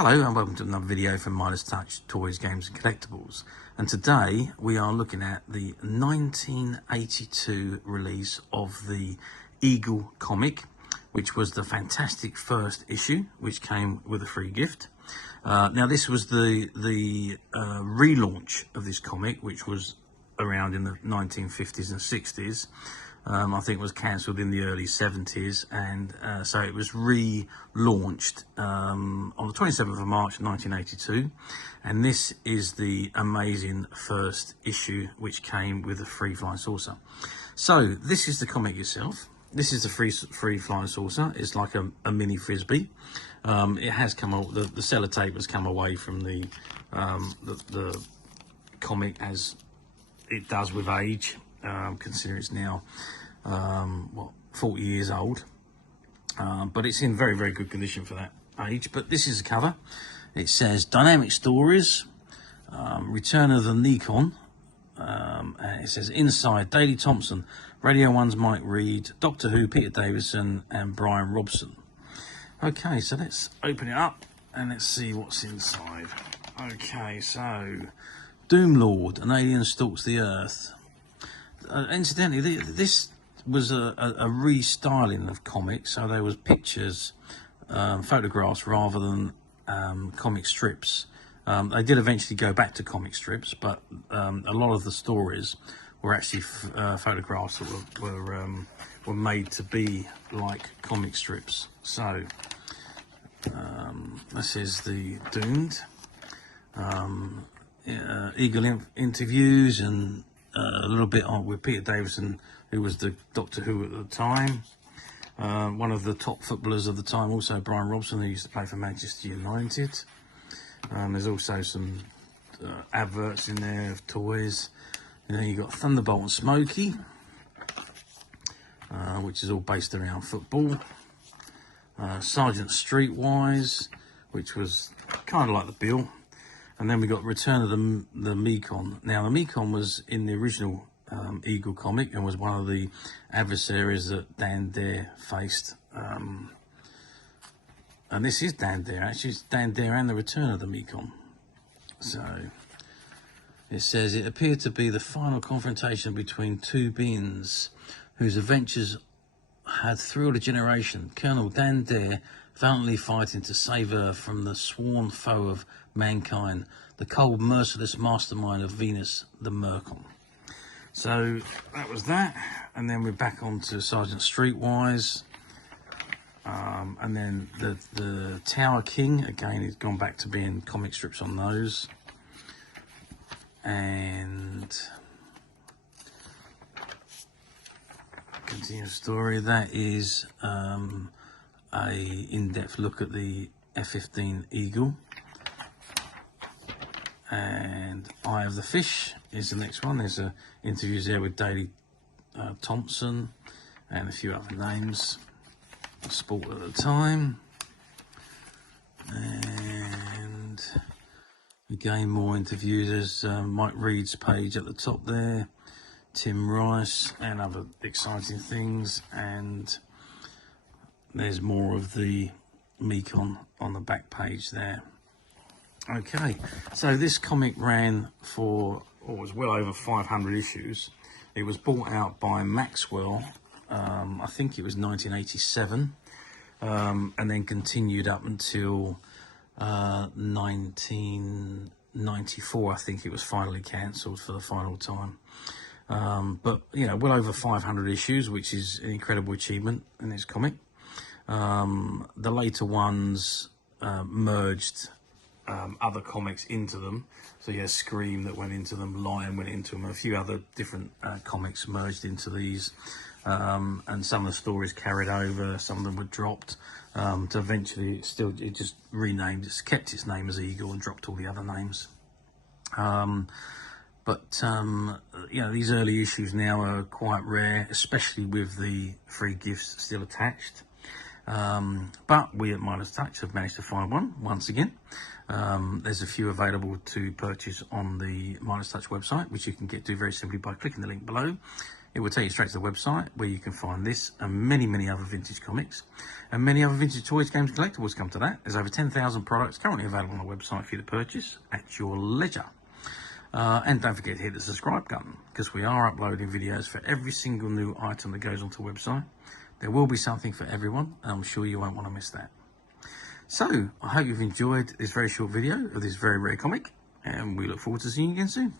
Hello and welcome to another video from Midas Touch Toys, Games and Collectibles. And today we are looking at the 1982 release of the Eagle comic, which was the fantastic first issue, which came with a free gift. Now this was the relaunch of this comic, which was around in the 1950s and 60s. I think it was cancelled in the early 70s, and so it was relaunched on the 27th of March 1982, and this is the amazing first issue which came with a free flying saucer. So this is the comic itself. This is the free flying saucer. It's like a mini frisbee. It has come out, the sellotape has come away from the comic, as it does with age. Consider it's now 40 years old, but it's in very good condition for that age. But this is the cover. It says Dynamic Stories, Return of the Mekon, and it says inside Daley Thompson, Radio 1's Mike Reed, Doctor Who Peter Davison and Brian Robson. Okay, so let's open it up and let's see what's inside. Okay, so Doomlord, an alien stalks the Earth. Incidentally, this was a restyling of comics, so there was pictures, photographs rather than comic strips. They did eventually go back to comic strips, but a lot of the stories were actually photographs that were made to be like comic strips. So this is the Doomed Eagle interviews, and a little bit on with Peter Davison, who was the Doctor Who at the time. One of the top footballers of the time, also Brian Robson, who used to play for Manchester United. There's also some adverts in there of toys. And then you've got Thunderbolt and Smokey, which is all based around football. Sgt Streetwise, which was kind of like the Bill. And then we got Return of the Mekon. Now the Mekon was in the original Eagle comic and was one of the adversaries that Dan Dare faced. And this is Dan Dare, actually. It's Dan Dare and the Return of the Mekon. So it says it appeared to be the final confrontation between two beings whose adventures had thrilled a generation. Colonel Dan Dare valiantly fighting to save Earth from the sworn foe of mankind, the cold, merciless mastermind of Venus, the Mekon. So that was that, and then we're back onto Sgt Streetwise, and then the Tower King, again, he's gone back to being comic strips on those, and continuous story. That is a in-depth look at the F-15 Eagle. And Eye of the Fish is the next one. There's interviews there with Daley Thompson and a few other names, sport at the time. And again, more interviews. There's Mike Reed's page at the top there, Tim Rice and other exciting things. And there's more of the Mekon on the back page there. Okay, so this comic ran for, it was well over 500 issues. It was bought out by Maxwell, I think it was 1987, and then continued up until 1994. I think it was finally cancelled for the final time. But, you know, well over 500 issues, which is an incredible achievement in this comic. The later ones merged other comics into them, so you had Scream that went into them, Lion went into them, a few other different comics merged into these, and some of the stories carried over, some of them were dropped, to eventually it just renamed, it's kept its name as Eagle and dropped all the other names. But you know, these early issues now are quite rare, especially with the free gifts still attached. But we at Midas Touch have managed to find one once again. There's a few available to purchase on the Midas Touch website, which you can get to very simply by clicking the link below. It will take you straight to the website where you can find this and many other vintage comics and many other vintage toys, games, and collectibles. Come to that. There's over 10,000 products currently available on the website for you to purchase at your leisure. And don't forget to hit the subscribe button, because we are uploading videos for every single new item that goes onto the website. There will be something for everyone, and I'm sure you won't want to miss that. So I hope you've enjoyed this very short video of this very rare comic, and we look forward to seeing you again soon.